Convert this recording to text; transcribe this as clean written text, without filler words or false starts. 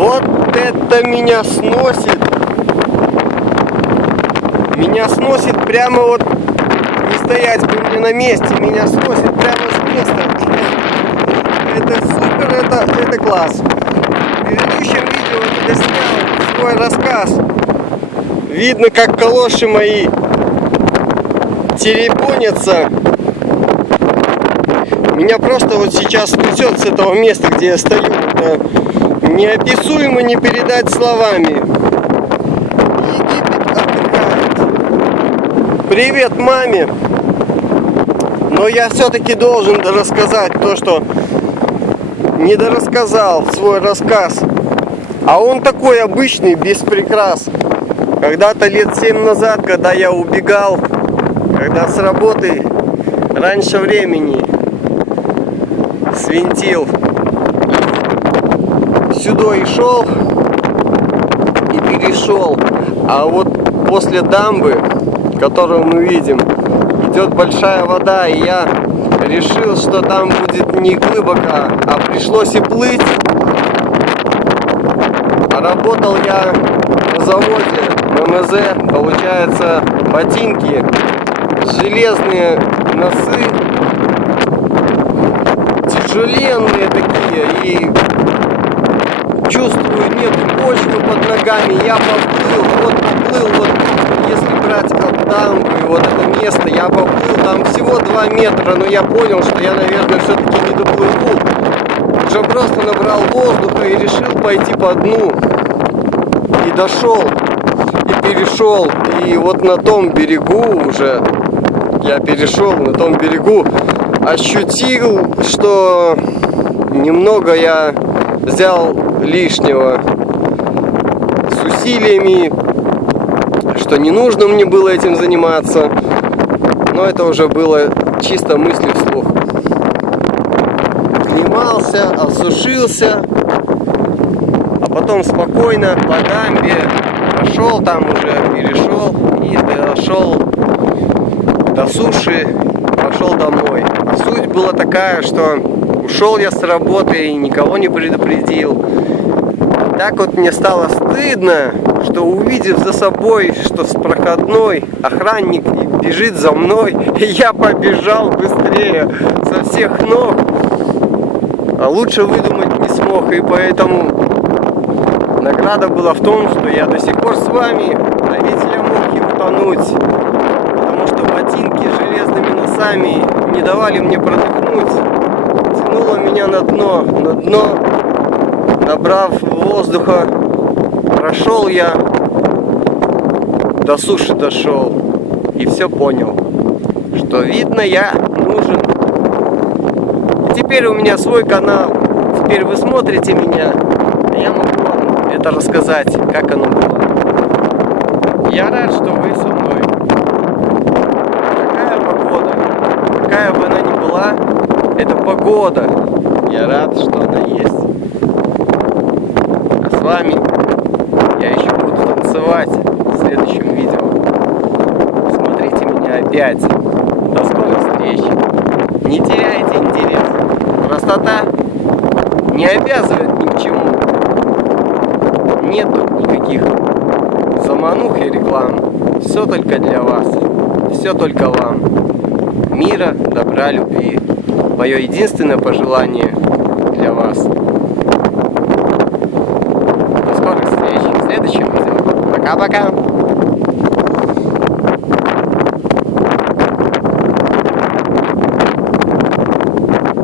Вот это меня сносит. Меня сносит прямо вот, не стоять бы мне на месте, меня сносит прямо с места. Это супер, это класс. В предыдущем видео я доснял свой рассказ. Видно, как калоши мои теребонятся. Меня просто вот сейчас несет с этого места, где я стою. Это неописуемо не передать словами. Египет отдыхает. Привет маме. Но я все-таки должен рассказать то, что не дорассказал свой рассказ. А он такой обычный, без прикрас. Когда-то лет 7 назад, когда я убегал, когда с работы раньше времени свинтил, сюда и шел, и перешел. А вот после дамбы, которую мы видим, идет большая вода, и я решил, что там будет не глубоко, а пришлось и плыть. А работал я на заводе, ММЗ, получается, ботинки, железные носы, тяжеленные такие, и чувствую, нет почвы под ногами, я поплыл, вот если брать от дамбы, вот это место, я поплыл, там всего 2 метра, но я понял, что я, наверное, все-таки не доплыву, уже просто набрал воздуха и решил пойти по дну, и дошел, и перешел, и вот на том берегу уже, я перешел, на том берегу, ощутил, что немного я взял лишнего с усилиями, что не нужно мне было этим заниматься, но это уже было чисто мысли вслух. Оклемался, осушился, а потом спокойно по дамбе пошел, там уже перешел и дошел до суши, пошел домой. А суть была такая, что ушел я с работы и никого не предупредил. Так вот мне стало стыдно, что увидев за собой, что с проходной охранник бежит за мной, и я побежал быстрее со всех ног. А лучше выдумать не смог, и поэтому награда была в том, что я до сих пор с вами, а ведь я мог и утонуть, потому что ботинки с железными носами не давали мне продохнуть, тянуло меня на дно, набрав воздуха, прошел я, до суши дошел и все понял, что видно я нужен. И теперь у меня свой канал, теперь вы смотрите меня, а я могу вам это рассказать, как оно было. Я рад, что вы со мной. Какая погода, какая бы она ни была, это погода. Я рад, что она есть. А с вами я еще буду танцевать в следующем видео. Смотрите меня опять. До скорых встреч. Не теряйте интерес. Простота не обязывает ни к чему. Нет тут никаких заманух и реклам. Все только для вас. Все только вам. Мира, добра, любви. Мое единственное пожелание для вас. До скорых встреч в следующем видео. Пока-пока.